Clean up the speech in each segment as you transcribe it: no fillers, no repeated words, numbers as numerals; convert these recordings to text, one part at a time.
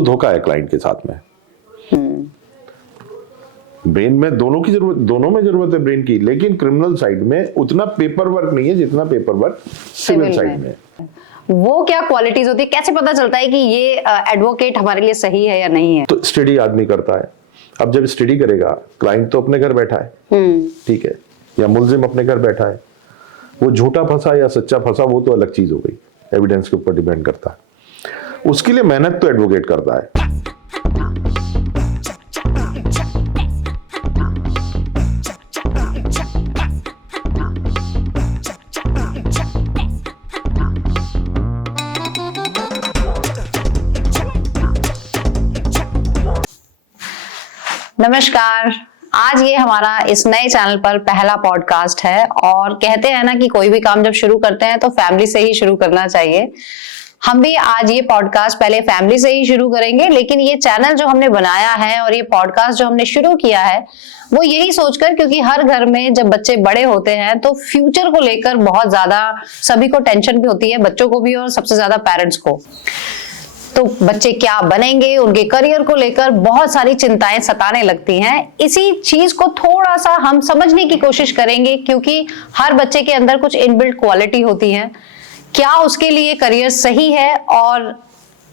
तो धोखा है क्लाइंट के साथ में। ब्रेन में दोनों में जरूरत है ब्रेन की, लेकिन क्रिमिनल साइड में उतना पेपर वर्क नहीं है जितना पेपर वर्क सिविल साइड में। वो क्या क्वालिटीज होती है, कैसे पता चलता है कि ये एडवोकेट हमारे लिए सही है या नहीं है? तो स्टडी आदमी करता है। अब जब स्टडी करेगा, क्लाइंट तो अपने घर बैठा है, ठीक है, या मुलजिम अपने घर बैठा है, वो झूठा फंसा या सच्चा फंसा वो तो अलग चीज हो गई, एविडेंस के ऊपर डिपेंड करता है। उसके लिए मेहनत तो एडवोकेट करता है। नमस्कार, आज ये हमारा इस नए चैनल पर पहला पॉडकास्ट है और कहते हैं ना कि कोई भी काम जब शुरू करते हैं तो फैमिली से ही शुरू करना चाहिए। हम भी आज ये पॉडकास्ट पहले फैमिली से ही शुरू करेंगे, लेकिन ये चैनल जो हमने बनाया है और ये पॉडकास्ट जो हमने शुरू किया है वो यही सोचकर, क्योंकि हर घर में जब बच्चे बड़े होते हैं तो फ्यूचर को लेकर बहुत ज्यादा सभी को टेंशन भी होती है, बच्चों को भी और सबसे ज्यादा पेरेंट्स को। तो बच्चे क्या बनेंगे, उनके करियर को लेकर बहुत सारी चिंताएं सताने लगती हैं। इसी चीज को थोड़ा सा हम समझने की कोशिश करेंगे, क्योंकि हर बच्चे के अंदर कुछ इनबिल्ट क्वालिटी होती है। क्या उसके लिए करियर सही है और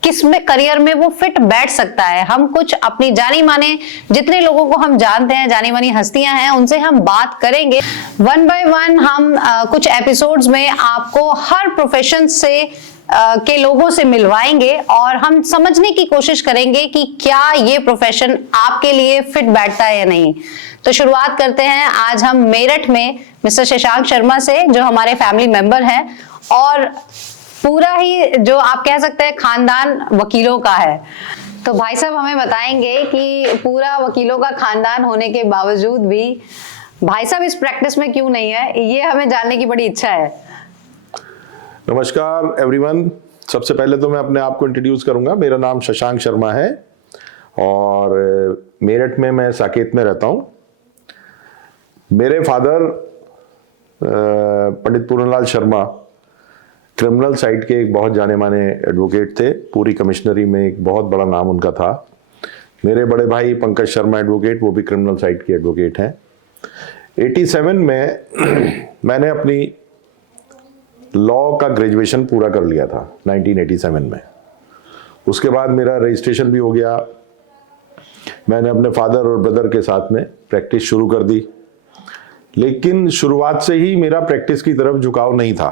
किस में करियर में वो फिट बैठ सकता है। हम कुछ अपनी जानी माने जितने लोगों को हम जानते हैं, जानी मानी हस्तियां हैं, उनसे हम बात करेंगे। वन बाय वन हम कुछ एपिसोड्स में आपको हर प्रोफेशन से के लोगों से मिलवाएंगे और हम समझने की कोशिश करेंगे कि क्या ये प्रोफेशन आपके लिए फिट बैठता है या नहीं। तो शुरुआत करते हैं आज हम मेरठ में मिस्टर शशांक शर्मा से, जो हमारे फैमिली मेंबर हैं और पूरा ही जो आप कह सकते हैं खानदान वकीलों का है। तो भाई साहब हमें बताएंगे कि पूरा वकीलों का खानदान होने के बावजूद भी भाई साहब इस प्रैक्टिस में क्यों नहीं है, ये हमें जानने की बड़ी इच्छा है। नमस्कार एवरीवन, सबसे पहले तो मैं अपने आप को इंट्रोड्यूस करूंगा। मेरा नाम शशांक शर्मा है और मेरठ में मैं साकेत में रहता हूं। मेरे फादर पंडित पूरनलाल शर्मा क्रिमिनल साइड के एक बहुत जाने माने एडवोकेट थे। पूरी कमिश्नरी में एक बहुत बड़ा नाम उनका था। मेरे बड़े भाई पंकज शर्मा एडवोकेट, वो भी क्रिमिनल साइड के एडवोकेट हैं। 87 में मैंने अपनी लॉ का ग्रेजुएशन पूरा कर लिया था 1987 में। उसके बाद मेरा रजिस्ट्रेशन भी हो गया। मैंने अपने फादर और ब्रदर के साथ में प्रैक्टिस शुरू कर दी, लेकिन शुरुआत से ही मेरा प्रैक्टिस की तरफ झुकाव नहीं था।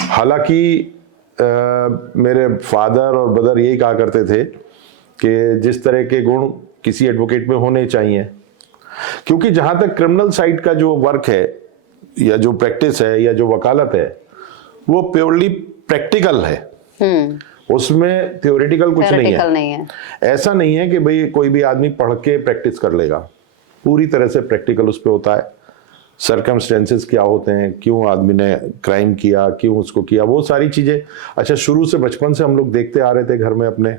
हालांकि मेरे फादर और ब्रदर यही कहा करते थे कि जिस तरह के गुण किसी एडवोकेट में होने चाहिए, क्योंकि जहां तक क्रिमिनल साइड का जो वर्क है या जो प्रैक्टिस है या जो वकालत है वो प्योरली प्रैक्टिकल है। उसमें थ्योरेटिकल कुछ नहीं है। ऐसा नहीं है कि भाई कोई भी आदमी पढ़ के प्रैक्टिस कर लेगा। पूरी तरह से प्रैक्टिकल उस पे होता है। सर्कमस्टेंसेस क्या होते हैं, क्यों आदमी ने क्राइम किया, क्यों उसको किया, वो सारी चीजें। अच्छा, शुरू से बचपन से हम लोग देखते आ रहे थे घर में अपने।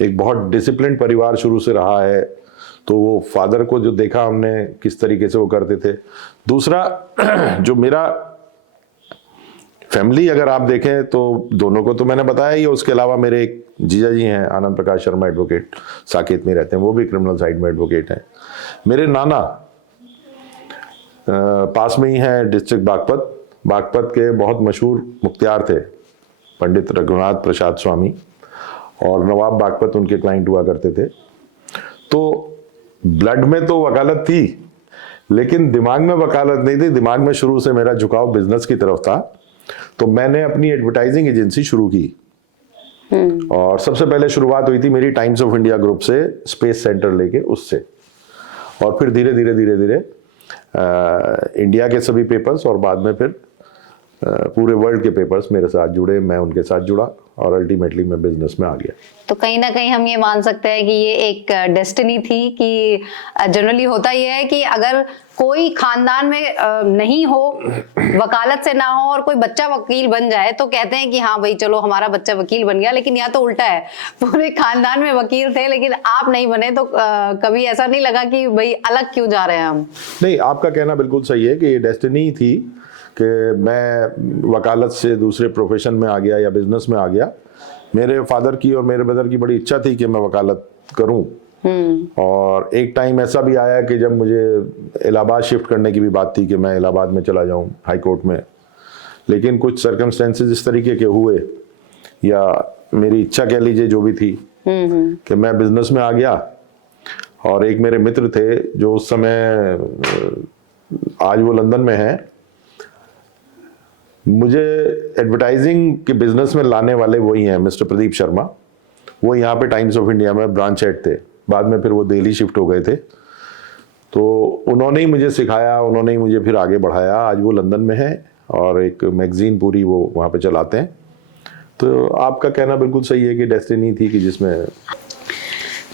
एक बहुत डिसिप्लिन परिवार शुरू से रहा है, तो वो फादर को जो देखा हमने किस तरीके से वो करते थे। दूसरा जो मेरा फैमिली अगर आप देखें तो दोनों को तो मैंने बताया ही है। उसके अलावा मेरे एक जीजा जी हैं आनंद प्रकाश शर्मा एडवोकेट, साकेत में रहते हैं, वो भी क्रिमिनल साइड में एडवोकेट हैं। मेरे नाना पास में ही हैं डिस्ट्रिक्ट बागपत के बहुत मशहूर मुख्तियार थे, पंडित रघुनाथ प्रसाद स्वामी, और नवाब बागपत उनके क्लाइंट हुआ करते थे। तो ब्लड में तो वकालत थी, लेकिन दिमाग में वकालत नहीं थी। दिमाग में शुरू से मेरा झुकाव बिजनेस की तरफ था। तो मैंने अपनी एडवर्टाइजिंग एजेंसी शुरू की और सबसे पहले शुरुआत हुई थी मेरी टाइम्स ऑफ इंडिया ग्रुप से, स्पेस सेंटर लेके उससे। और फिर धीरे धीरे इंडिया के सभी पेपर्स और बाद में फिर पूरे वर्ल्ड के पेपर्स मेरे साथ जुड़े, मैं उनके साथ जुड़ा और अल्टीमेटली मैं बिजनेस में आ गया। तो कहीं ना कहीं हम ये मान सकते हैं कि ये एक डेस्टिनी थी कि जनरली होता ये है कि अगर कोई खानदान में नहीं हो, वकालत से ना हो और कोई बच्चा वकील बन जाए तो कहते हैं कि हाँ भाई चलो हमारा बच्चा वकील बन गया। लेकिन यहाँ तो उल्टा है, पूरे खानदान में वकील थे लेकिन आप नहीं बने। तो कभी ऐसा नहीं लगा कि भाई अलग क्यों जा रहे हैं हम? नहीं, आपका कहना बिल्कुल सही है कि ये डेस्टिनी थी कि मैं वकालत से दूसरे प्रोफेशन में आ गया या बिजनेस में आ गया। मेरे फादर की और मेरे ब्रदर की बड़ी इच्छा थी कि मैं वकालत करूं। और एक टाइम ऐसा भी आया कि जब मुझे इलाहाबाद शिफ्ट करने की भी बात थी कि मैं इलाहाबाद में चला जाऊं हाई कोर्ट में, लेकिन कुछ सर्कमस्टेंसेस इस तरीके के हुए, या मेरी इच्छा कह लीजिए जो भी थी, कि मैं बिजनेस में आ गया। और एक मेरे मित्र थे जो उस समय, आज वो लंदन में है, मुझे एडवर्टाइजिंग के बिजनेस में लाने वाले वही हैं, मिस्टर प्रदीप शर्मा। वो यहाँ पे टाइम्स ऑफ इंडिया में ब्रांच हेड थे, बाद में फिर वो दिल्ली शिफ्ट हो गए थे। तो उन्होंने ही मुझे सिखाया, उन्होंने ही मुझे फिर आगे बढ़ाया। आज वो लंदन में है और एक मैगजीन पूरी वो वहाँ पे चलाते हैं। तो आपका कहना बिल्कुल सही है कि डेस्टिनी थी कि जिसमें।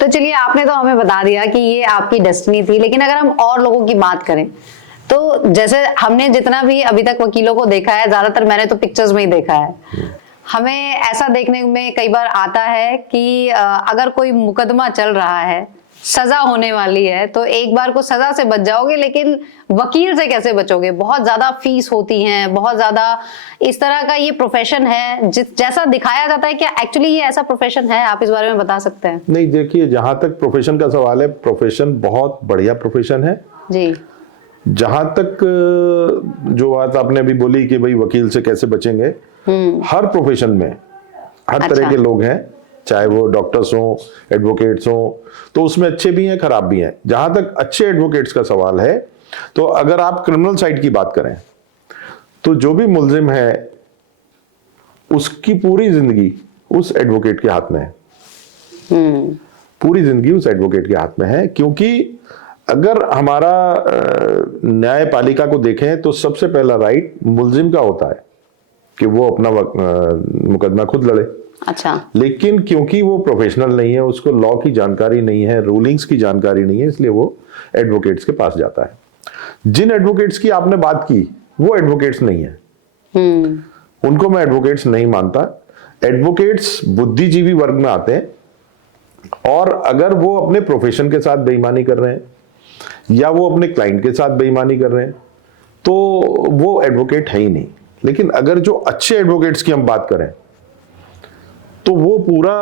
तो चलिए, आपने तो हमें बता दिया कि ये आपकी डेस्टिनी थी, लेकिन अगर हम और लोगों की बात करें तो जैसे हमने जितना भी अभी तक वकीलों को देखा है, ज्यादातर मैंने तो पिक्चर्स में ही देखा है, हमें ऐसा देखने में कई बार आता है कि अगर कोई मुकदमा चल रहा है, सजा होने वाली है, तो एक बार को सजा से बच जाओगे, लेकिन वकील से कैसे बचोगे? बहुत ज्यादा फीस होती है, बहुत ज्यादा इस तरह का ये प्रोफेशन है जैसा दिखाया जाता है। क्या एक्चुअली ये ऐसा प्रोफेशन है? आप इस बारे में बता सकते हैं? नहीं, देखिए, जहां तक प्रोफेशन का सवाल है, प्रोफेशन बहुत बढ़िया प्रोफेशन है जी। जहां तक जो बात आपने अभी बोली कि भाई वकील से कैसे बचेंगे, हर प्रोफेशन में हर तरह के लोग हैं, चाहे वो डॉक्टर्स हों, एडवोकेट्स हों, तो उसमें अच्छे भी हैं, खराब भी हैं। जहां तक अच्छे एडवोकेट्स का सवाल है, तो अगर आप क्रिमिनल साइड की बात करें, तो जो भी मुल्जिम है उसकी पूरी जिंदगी उस एडवोकेट के हाथ में है। पूरी जिंदगी उस एडवोकेट के हाथ में है, क्योंकि अगर हमारा न्यायपालिका को देखें तो सबसे पहला राइट मुल्जिम का होता है कि वो अपना मुकदमा खुद लड़े। अच्छा। लेकिन क्योंकि वो प्रोफेशनल नहीं है, उसको लॉ की जानकारी नहीं है, रूलिंग्स की जानकारी नहीं है, इसलिए वो एडवोकेट्स के पास जाता है। जिन एडवोकेट्स की आपने बात की, वो एडवोकेट्स नहीं है, उनको मैं एडवोकेट्स नहीं मानता। एडवोकेट्स बुद्धिजीवी वर्ग में आते हैं, और अगर वो अपने प्रोफेशन के साथ बेईमानी कर रहे हैं या वो अपने क्लाइंट के साथ बेईमानी कर रहे हैं, तो वो एडवोकेट है ही नहीं। लेकिन अगर जो अच्छे एडवोकेट्स की हम बात करें, तो वो पूरा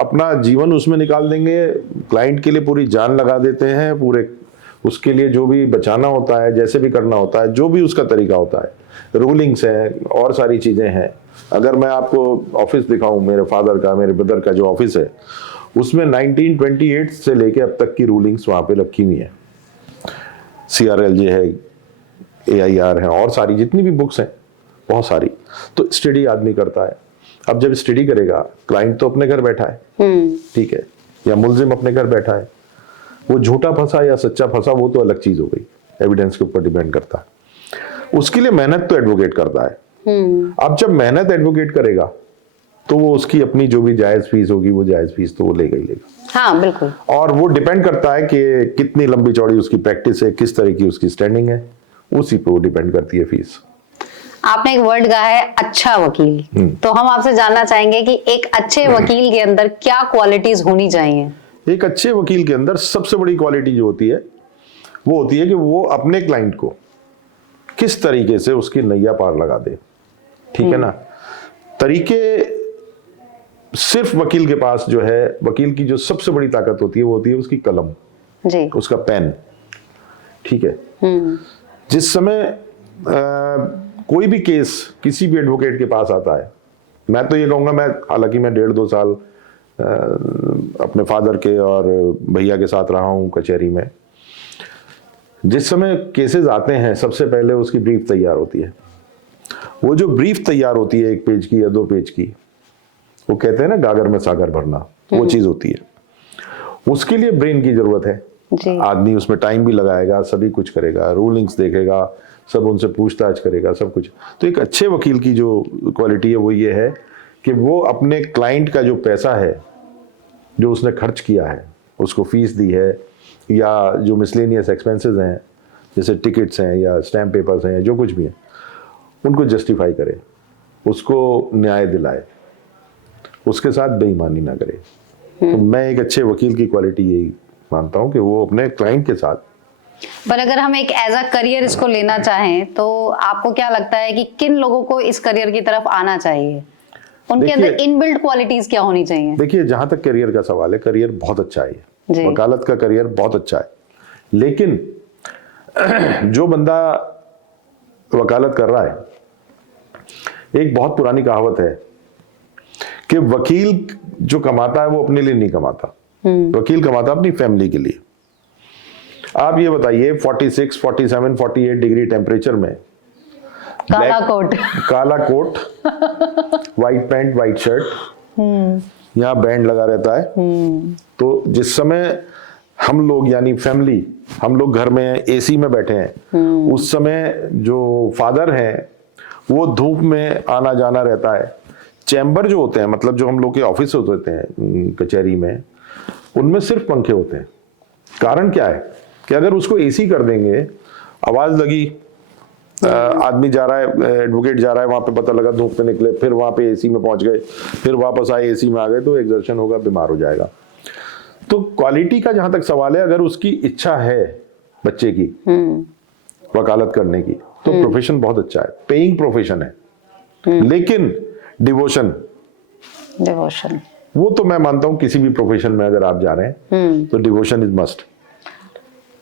अपना जीवन उसमें निकाल देंगे, क्लाइंट के लिए पूरी जान लगा देते हैं, पूरे उसके लिए जो भी बचाना होता है, जैसे भी करना होता है, जो भी उसका तरीका होता है, रूलिंग्स हैं और सारी चीजें हैं। अगर मैं आपको ऑफिस दिखाऊं, मेरे फादर का, मेरे ब्रदर का जो ऑफिस है, उसमें 1928 से लेके अब तक की रूलिंग्स वहां पे रखी हुई है। CRLJ है, AIR है, और सारी जितनी भी बुक्स हैं, बहुत सारी। तो स्टडी आदमी करता है। अब जब स्टडी करेगा, क्लाइंट तो अपने घर बैठा है, ठीक है, या मुल्जिम अपने घर बैठा है, वो झूठा फंसा या सच्चा फंसा वो तो अलग चीज हो गई, एविडेंस के ऊपर डिपेंड करता है। उसके लिए मेहनत तो एडवोकेट करता है। अब जब मेहनत एडवोकेट करेगा, तो वो उसकी अपनी जो भी जायज फीस होगी, वो जायज फीस तो वो लेगा ही लेगा। हाँ, बिल्कुल। और वो डिपेंड करता है कि कितनी लंबी चौड़ी उसकी प्रैक्टिस है, किस तरह की उसकी स्टैंडिंग है, उसी पे वो डिपेंड करती है फीस। आपने एक वर्ड कहा है, अच्छा वकील, तो हम आपसे जानना चाहेंगे कि एक अच्छे वकील के अंदर क्या क्वालिटीज होनी चाहिए? एक अच्छे वकील के अंदर सबसे बड़ी क्वालिटी जो होती है, वो होती है कि वो अपने क्लाइंट को किस तरीके से उसकी नैया पार लगा दे। ठीक है ना? तरीके सिर्फ वकील के पास जो है, वकील की जो सबसे बड़ी ताकत होती है, वो होती है उसकी कलम जी, उसका पेन। ठीक है? जिस समय कोई भी केस किसी भी एडवोकेट के पास आता है, मैं तो ये कहूंगा, मैं हालांकि मैं 1.5-2 साल अपने फादर के और भैया के साथ रहा हूं कचहरी में। जिस समय केसेस आते हैं, सबसे पहले उसकी ब्रीफ तैयार होती है। वो जो ब्रीफ तैयार होती है 1 पेज की या 2 पेज की, वो कहते हैं ना गागर में सागर भरना, वो चीज होती है। उसके लिए ब्रेन की जरूरत है जी। आदमी उसमें टाइम भी लगाएगा, सभी कुछ करेगा, रूलिंग्स देखेगा, सब उनसे पूछताछ करेगा, सब कुछ। तो एक अच्छे वकील की जो क्वालिटी है वो ये है कि वो अपने क्लाइंट का जो पैसा है, जो उसने खर्च किया है, उसको फीस दी है, या जो मिसलेनियस एक्सपेंसेस हैं, जैसे टिकट्स हैं या स्टैम्प पेपर्स हैं या जो कुछ भी है, उनको जस्टिफाई करे, उसको न्याय दिलाए, उसके साथ बेईमानी ना करे। तो मैं एक अच्छे वकील की क्वालिटी यही मानता हूं कि वो अपने क्लाइंट के साथ। पर अगर हम एक एज अ करियर इसको लेना चाहें, तो आपको क्या लगता है कि किन लोगों को इस करियर की तरफ आना चाहिए? उनके अंदर इनबिल्ट क्वालिटीज क्या होनी चाहिए? देखिए, जहां तक करियर का सवाल है, करियर बहुत अच्छा है, जी। वकालत का करियर बहुत अच्छा है, लेकिन जो बंदा वकालत कर रहा है, एक बहुत पुरानी कहावत है कि वकील जो कमाता है वो अपने लिए नहीं कमाता, वकील कमाता अपनी फैमिली के लिए। आप ये बताइए 46, 47, 48 डिग्री टेम्परेचर में काला coat white pant, white shirt, यहाँ बैंड लगा रहता है। तो जिस समय हम लोग यानी फैमिली, हम लोग घर में एसी में बैठे हैं, उस समय जो फादर हैं वो धूप में आना जाना रहता है। चैम्बर जो होते हैं, मतलब जो हम लोग के ऑफिस होते हैं कचहरी में, उनमें सिर्फ पंखे होते हैं। कारण क्या है कि अगर उसको एसी कर देंगे, आवाज लगी, आदमी जा रहा है, एडवोकेट जा रहा है, वहां पे पता लगा धूप में निकले, फिर वहां पे एसी में पहुंच गए, फिर वापस आए एसी में आ गए, तो एक्सर्शन होगा, बीमार हो जाएगा। तो क्वालिटी का जहां तक सवाल है, अगर उसकी इच्छा है बच्चे की वकालत करने की, तो प्रोफेशन बहुत अच्छा है, पेइंग प्रोफेशन है। लेकिन डिवोशन वो तो मैं मानता हूं किसी भी प्रोफेशन में अगर आप जा रहे हैं तो डिवोशन इज मस्ट।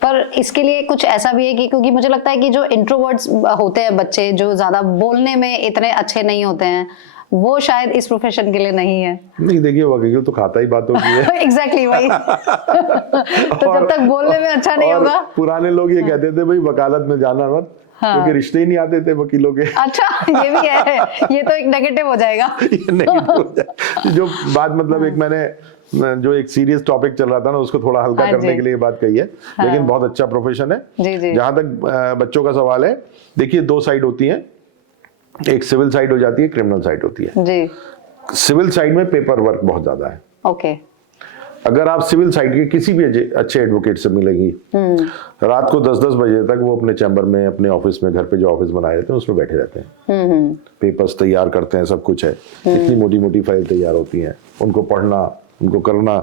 पर इसके लिए कुछ ऐसा भी है कि क्योंकि मुझे लगता है कि जो इंट्रोवर्ट्स होते हैं बच्चे, जो ज्यादा बोलने में इतने अच्छे नहीं होते हैं, वो शायद इस प्रोफेशन के लिए नहीं है। नहीं, देखिए वकील तो खाता ही बातों की है। एग्जैक्टली वही। तो जब तक बोलने में अच्छा नहीं होगा। पुराने लोग ये कहते थे भाई वकालत में जाना मत, क्योंकि रिश्ते ही नहीं आते थे वकीलों के। अच्छा, ये भी है, ये तो एक नेगेटिव हो जाएगा। ये नेगेटिव हो जाएगा। जो बात, मतलब एक मैंने जो एक सीरियस टॉपिक चल रहा था ना, उसको थोड़ा हल्का करने के लिए बात कही है। लेकिन बहुत अच्छा प्रोफेशन है। जहां तक बच्चों का सवाल है, देखिए दो साइड होती है, एक सिविल साइड हो जाती है, क्रिमिनल साइड होती है जी। सिविल साइड में पेपर वर्क बहुत ज्यादा है। ओके। अगर आप सिविल साइड के किसी भी अच्छे एडवोकेट से मिलेंगी, रात को 10-10 बजे तक वो अपने चैम्बर में, अपने ऑफिस में, घर पे जो ऑफिस बनाए रहते हैं उसमें बैठे रहते हैं, पेपर्स तैयार करते हैं, सब कुछ है। इतनी मोटी मोटी फाइल तैयार होती हैं, उनको पढ़ना, उनको करना।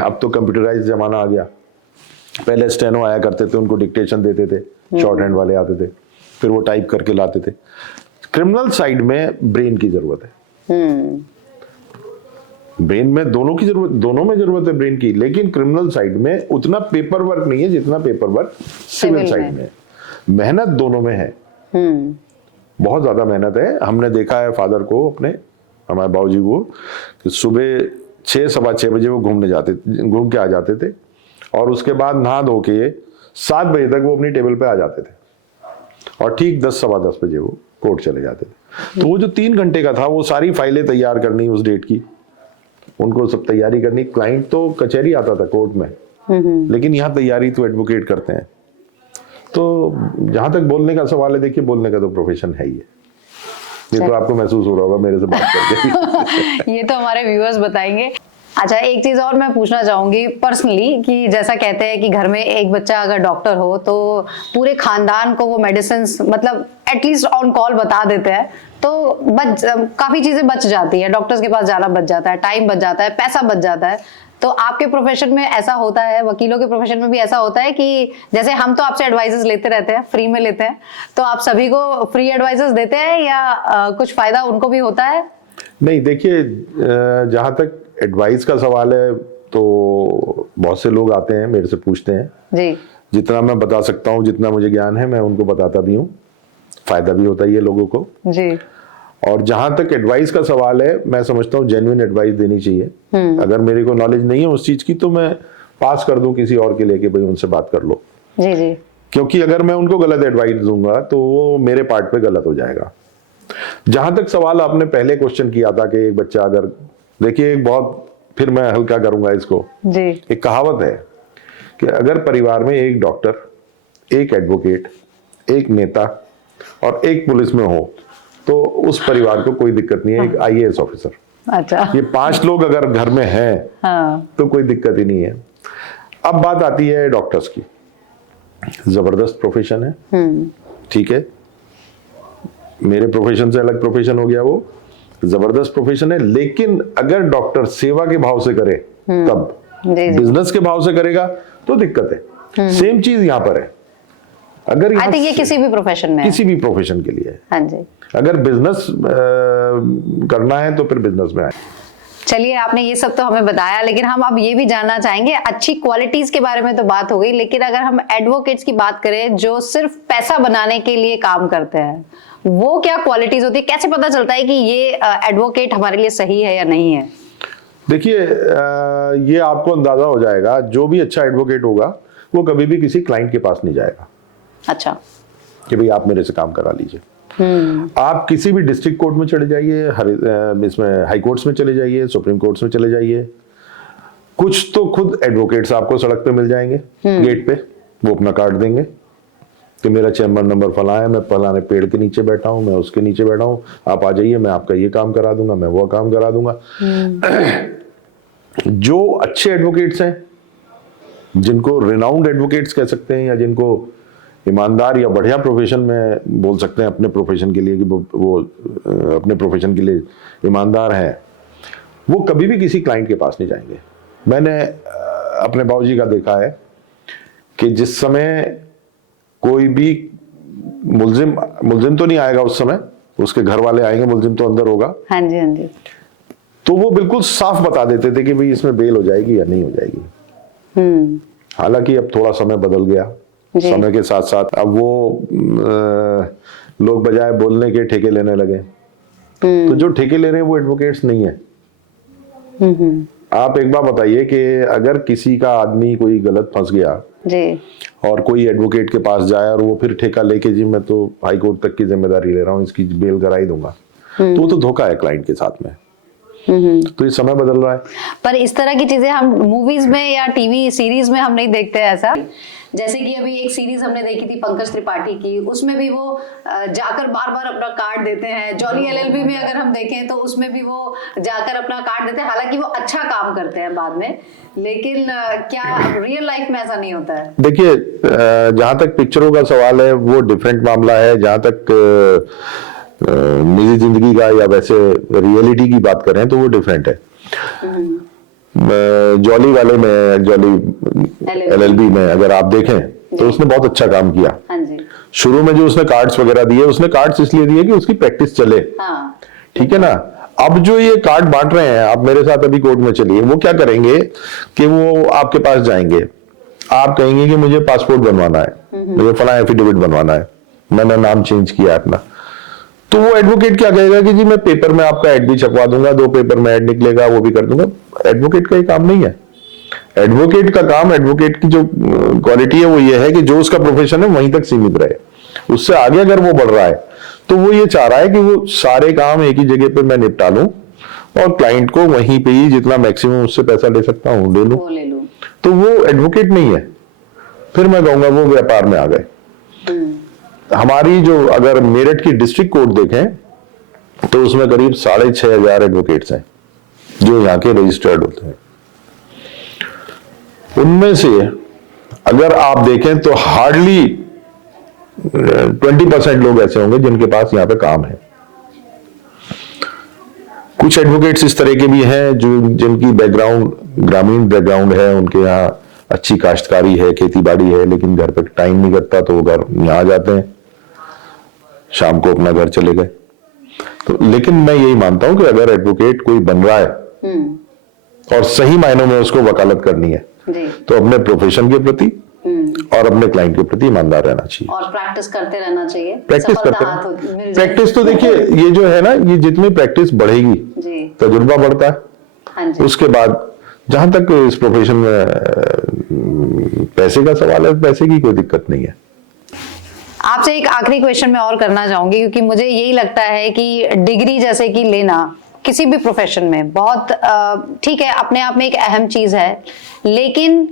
अब तो कंप्यूटराइज जमाना आ गया, पहले स्टेनो आया करते थे, उनको डिक्टेशन देते थे, शॉर्ट हैंड वाले आते थे, फिर वो टाइप करके लाते थे। क्रिमिनल साइड में ब्रेन की जरूरत है, ब्रेन में दोनों की जरूरत, दोनों में जरूरत है ब्रेन की, लेकिन क्रिमिनल साइड में उतना पेपर वर्क नहीं है जितना पेपर वर्क सिविल साइड में। मेहनत दोनों में है, बहुत ज्यादा मेहनत है। हमने देखा है फादर को, अपने हमारे बाबूजी को, कि सुबह 6-6:15 बजे वो घूम के आ जाते थे, और उसके बाद नहा धो के 7 बजे तक वो अपनी टेबल पे आ जाते थे, और ठीक 10-10:15 बजे वो कोर्ट चले जाते थे। तो वो जो 3 घंटे का था, वो सारी फाइलें तैयार करनी उस डेट की, उनको सब तैयारी करनी। क्लाइंट तो कचहरी आता था कोर्ट में, लेकिन यहाँ तैयारी तो एडवोकेट करते हैं। तो जहां तक बोलने का सवाल है, देखिए बोलने का तो प्रोफेशन है ही है। ये तो आपको महसूस हो रहा होगा मेरे से बात करके। ये तो हमारे व्यूअर्स बताएंगे। अच्छा, एक चीज और मैं पूछना चाहूंगी पर्सनली, कि जैसा कहते हैं कि घर में एक बच्चा अगर डॉक्टर हो तो पूरे खानदान को वो मेडिसिन, मतलब एटलीस्ट ऑन कॉल बता देते हैं, तो काफी चीजें बच जाती है, डॉक्टर्स के पास जाना बच जाता है, टाइम बच जाता है, पैसा बच जाता है। तो आपके प्रोफेशन में ऐसा होता है, वकीलों के प्रोफेशन में भी ऐसा होता है कि जैसे हम तो आपसे एडवाइजेस लेते रहते हैं, फ्री में लेते हैं, तो आप सभी को फ्री एडवाइजेस देते हैं या कुछ फायदा उनको भी होता है? नहीं, देखिए जहां तक एडवाइस का सवाल है, तो बहुत से लोग आते हैं मेरे से पूछते हैं जी। जितना मैं बता सकता हूँ, जितना मुझे ज्ञान है, मैं उनको बताता भी हूँ, फायदा भी होता है ये लोगों को जी। और जहां तक एडवाइस का सवाल है, मैं समझता हूँ जेन्युइन एडवाइस देनी चाहिए। अगर मेरे को नॉलेज नहीं है उस चीज की, तो मैं पास कर दूं किसी और के लिए कि भाई उनसे बात कर लो जी जी। क्योंकि अगर मैं उनको गलत एडवाइस दूंगा तो वो मेरे पार्ट पे गलत हो जाएगा। जहां तक सवाल आपने पहले क्वेश्चन किया था कि एक बच्चा अगर, देखिए एक बहुत, फिर मैं हल्का करूंगा इसको जी। एक कहावत है कि अगर परिवार में एक डॉक्टर, एक एडवोकेट, एक नेता और एक पुलिस में हो, तो उस परिवार को कोई दिक्कत नहीं है। एक IAS ऑफिसर, अच्छा, ये 5 लोग अगर घर में हैं तो कोई दिक्कत ही नहीं है। अब बात आती है डॉक्टर्स की। जबरदस्त प्रोफेशन है, ठीक है, मेरे प्रोफेशन से अलग प्रोफेशन हो गया, वो जबरदस्त प्रोफेशन है। लेकिन अगर डॉक्टर सेवा के भाव से करे तब, बिजनेस के भाव से करेगा तो दिक्कत है। सेम चीज यहां पर है, अगर आई थिंक ये किसी भी प्रोफेशन में किसी भी प्रोफेशन के लिए है। हाँ जी, अगर बिजनेस करना है तो फिर बिजनेस में आए। चलिए आपने ये सब तो हमें बताया, लेकिन हम अब ये भी जानना चाहेंगे, अच्छी क्वालिटीज के बारे में तो बात हो गई, लेकिन अगर हम एडवोकेट्स की बात करें जो सिर्फ पैसा बनाने के लिए काम करते हैं, वो क्या क्वालिटीज होती है? कैसे पता चलता है कि ये एडवोकेट हमारे लिए सही है या नहीं है? देखिए, ये आपको अंदाजा हो जाएगा, जो भी अच्छा एडवोकेट होगा वो कभी भी किसी क्लाइंट के पास नहीं जाएगा। अच्छा, कि भाई आप मेरे से काम करा लीजिए। आप किसी भी डिस्ट्रिक्ट कोर्ट में चले जाइए, इसमें हाई कोर्ट्स में चले जाइए, सुप्रीम कोर्ट्स में चले जाइए, कुछ तो खुद एडवोकेट्स आपको सड़क पे मिल जाएंगे गेट पे, वो अपना कार्ड देंगे कि मेरा चैम्बर नंबर फला है, मैं फलाने पेड़ के नीचे बैठा हूं, मैं उसके नीचे बैठा हूं, आप आ जाइए, मैं आपका ये काम करा दूंगा, मैं वो काम करा दूंगा। जो अच्छे एडवोकेट्स हैं, जिनको रिनाउंड एडवोकेट्स कह सकते हैं, या जिनको ईमानदार या बढ़िया प्रोफेशन में बोल सकते हैं अपने प्रोफेशन के लिए कि वो अपने प्रोफेशन के लिए ईमानदार हैं, वो कभी भी किसी क्लाइंट के पास नहीं जाएंगे। मैंने अपने बाबूजी का देखा है कि जिस समय कोई भी मुलजिम तो नहीं आएगा, उस समय उसके घर वाले आएंगे, मुलजिम तो अंदर होगा। हाँ जी, हाँ जी। तो वो बिल्कुल साफ बता देते थे कि भाई इसमें बेल हो जाएगी या नहीं हो जाएगी। हालांकि अब थोड़ा समय बदल गया, समय के साथ साथ अब वो लोग बजाय बोलने के ठेके लेने लगे। तो जो ठेके ले रहे हैं वो एडवोकेट्स नहीं है। आप एक बार बताइए कि अगर किसी का आदमी कोई गलत फंस गया जी, और कोई एडवोकेट के पास जाए और वो फिर ठेका लेके जी मैं तो हाई कोर्ट तक की जिम्मेदारी ले रहा हूँ, इसकी बेल करा ही दूंगा, तो वो तो धोखा है क्लाइंट के साथ में। तो ये समय बदल रहा है। पर इस तरह की चीजें हम मूवीज में या टीवी सीरीज में हम नहीं देखते ऐसा। जैसे कि अभी एक सीरीज हमने देखी थी पंकज त्रिपाठी की, उसमें भी वो जाकर बार बार अपना कार्ड देते हैं। जॉली एलएलबी में अगर हम देखें तो उसमें भी वो जाकर अपना कार्ड देते हैं, हालांकि वो अच्छा काम करते हैं बाद में, लेकिन क्या रियल लाइफ में ऐसा नहीं होता है? देखिए, जहां तक पिक्चरों का सवाल है वो डिफरेंट मामला है। जहां तक निजी जिंदगी का या वैसे रियलिटी की बात करें तो वो डिफरेंट है। जॉली वाले में, जॉली एलएलबी में अगर आप देखें तो उसने बहुत अच्छा काम किया। हाँ जी। शुरू में जो उसने कार्ड्स वगैरह दिए, उसने कार्ड्स इसलिए दिए कि उसकी प्रैक्टिस चले। हाँ। ठीक है ना। अब जो ये कार्ड बांट रहे हैं, आप मेरे साथ अभी कोर्ट में चलिए, वो क्या करेंगे कि वो आपके पास जाएंगे, आप कहेंगे कि मुझे पासपोर्ट बनवाना है, मुझे फला एफिडेविट बनवाना है, मैंने नाम चेंज किया है अपना। तो वो एडवोकेट क्या कहेगा कि जी मैं पेपर में आपका ऐड भी छपवा दूंगा, 2 पेपर में ऐड निकलेगा, वो भी कर दूंगा। एडवोकेट का ये काम नहीं है। एडवोकेट का काम, एडवोकेट की जो क्वालिटी है वो ये है कि जो उसका प्रोफेशन है वहीं तक सीमित रहे, उससे आगे अगर वो बढ़ रहा है तो वो ये चाह रहा है कि वो सारे काम एक ही जगह पे मैं निपटा लूं और क्लाइंट को वहीं पे ही जितना मैक्सिमम उससे पैसा ले सकता हूं ले लूं। तो वो एडवोकेट नहीं है, फिर मैं कहूंगा वो व्यापार में आ गए। हमारी जो अगर मेरठ की डिस्ट्रिक्ट कोर्ट देखें तो उसमें करीब 6,500 एडवोकेट्स हैं जो यहाँ के रजिस्टर्ड होते हैं। उनमें से अगर आप देखें तो हार्डली 20% लोग ऐसे होंगे जिनके पास यहाँ पे काम है। कुछ एडवोकेट्स इस तरह के भी हैं जो जिनकी बैकग्राउंड ग्रामीण बैकग्राउंड है, उनके यहाँ अच्छी काश्तकारी है, खेती बाड़ी है, लेकिन घर पे टाइम नहीं करता तो वो घर यहाँ आ जाते हैं, शाम को अपना घर चले गए। तो लेकिन मैं यही मानता हूं कि अगर एडवोकेट कोई बन रहा है और सही मायनों में उसको वकालत करनी है तो अपने प्रोफेशन के प्रति और अपने क्लाइंट के प्रति ईमानदार रहना चाहिए और प्रैक्टिस करते रहना चाहिए। प्रैक्टिस तो देखिए, ये जो है ना, ये जितनी प्रैक्टिस बढ़ेगी, तजुर्बा बढ़ता है। हाँ जी। उसके बाद जहां तक इस प्रोफेशन में पैसे का सवाल है, पैसे की कोई दिक्कत नहीं है। आपसे एक आखिरी क्वेश्चन मैं और करना चाहूंगी, क्योंकि मुझे यही लगता है कि डिग्री जैसे कि लेना किसी भी प्रोफेशन में बहुत ठीक है, अपने आप में एक अहम चीज है, लेकिन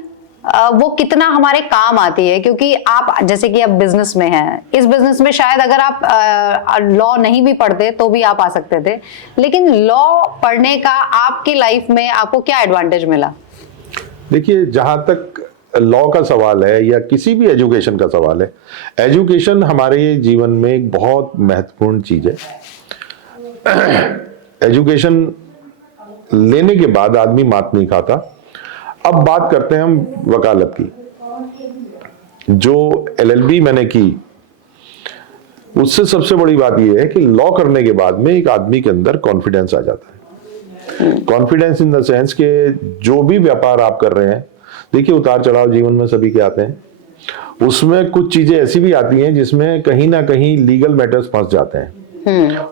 वो कितना हमारे काम आती है। क्योंकि आप जैसे कि आप बिजनेस में हैं, इस बिजनेस में शायद अगर आप लॉ नहीं भी पढ़ते तो भी आप आ सकते थे, लेकिन लॉ पढ़ने का आपकी लाइफ में आपको क्या एडवांटेज मिला? देखिए, जहां तक लॉ का सवाल है या किसी भी एजुकेशन का सवाल है, एजुकेशन हमारे जीवन में एक बहुत महत्वपूर्ण चीज है। एजुकेशन लेने के बाद आदमी मात नहीं खाता। अब बात करते हैं हम वकालत की। जो LLB मैंने की, उससे सबसे बड़ी बात यह है कि लॉ करने के बाद में एक आदमी के अंदर कॉन्फिडेंस आ जाता है। कॉन्फिडेंस इन द सेंस के जो भी व्यापार आप कर रहे हैं, देखिए उतार चढ़ाव जीवन में सभी के आते हैं, उसमें कुछ चीजें ऐसी भी आती हैं जिसमें कहीं ना कहीं लीगल मैटर्स फंस जाते हैं।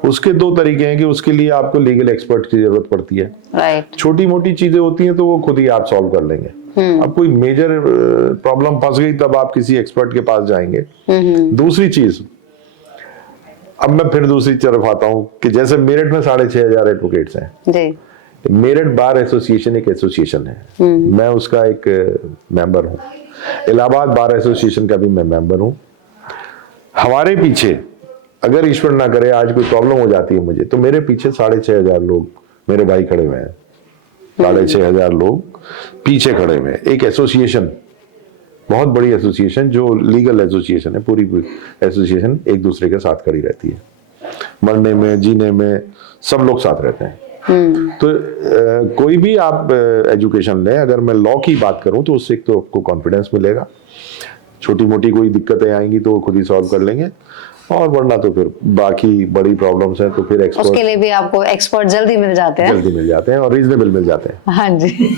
उसके दो तरीके हैं कि उसके लिए आपको लीगल एक्सपर्ट की जरूरत पड़ती है। राइट। छोटी मोटी चीजें होती हैं तो वो खुद ही आप सॉल्व कर लेंगे। अब कोई मेजर प्रॉब्लम फंस गई तब आप किसी एक्सपर्ट के पास जाएंगे। दूसरी चीज, अब मैं फिर दूसरी तरफ आता हूं कि जैसे मेरठ में 6,500 एडवोकेट्स हैं जी। मेरठ बार एसोसिएशन एक एसोसिएशन है, मैं उसका एक मेंबर हूं। इलाहाबाद बार एसोसिएशन का भी मैं मेंबर हूं। हमारे पीछे अगर ईश्वर ना करे आज कोई प्रॉब्लम हो जाती है मुझे, तो मेरे पीछे 6,500 लोग मेरे भाई खड़े हुए हैं। 6,500 लोग पीछे खड़े हुए हैं। एक एसोसिएशन, बहुत बड़ी एसोसिएशन, जो लीगल एसोसिएशन है, पूरी एसोसिएशन एक दूसरे के साथ खड़ी रहती है, मरने में जीने में सब लोग साथ रहते हैं। तो कोई भी आप एजुकेशन लें, अगर मैं लॉ की बात करूं तो उससे एक तो आपको कॉन्फिडेंस मिलेगा, छोटी मोटी कोई दिक्कतें आएंगी तो वो खुद ही सॉल्व कर लेंगे, और वरना तो फिर बाकी बड़ी प्रॉब्लम्स हैं तो फिर एक्सपर्ट, उसके लिए भी आपको एक्सपर्ट जल्दी मिल जाते हैं और रीजनेबल मिल जाते हैं। हाँ जी।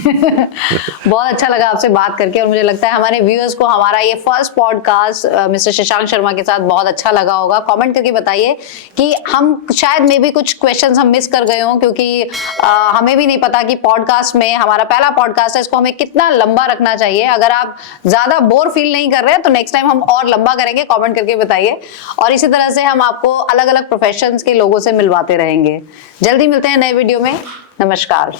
बहुत अच्छा लगा आपसे बात करके, और मुझे लगता है हमारे व्यूअर्स को हमारा ये first podcast mister Shashank Sharma के साथ बहुत अच्छा लगा होगा। कमेंट करके बताइए कि हम शायद मे भी कुछ क्वेश्चंस हम मिस कर गए हों, क्योंकि हमें भी नहीं पता कि पॉडकास्ट में, हमारा पहला पॉडकास्ट है, इसको हमें कितना लंबा रखना चाहिए। अगर आप ज्यादा बोर फील नहीं कर रहे हैं तो नेक्स्ट टाइम हम और लंबा करेंगे। कमेंट करके बताइए, और इसी तरह से हम आपको अलग अलग प्रोफेशंस के लोगों से मिलवाते रहेंगे। जल्दी मिलते हैं नए वीडियो में। नमस्कार।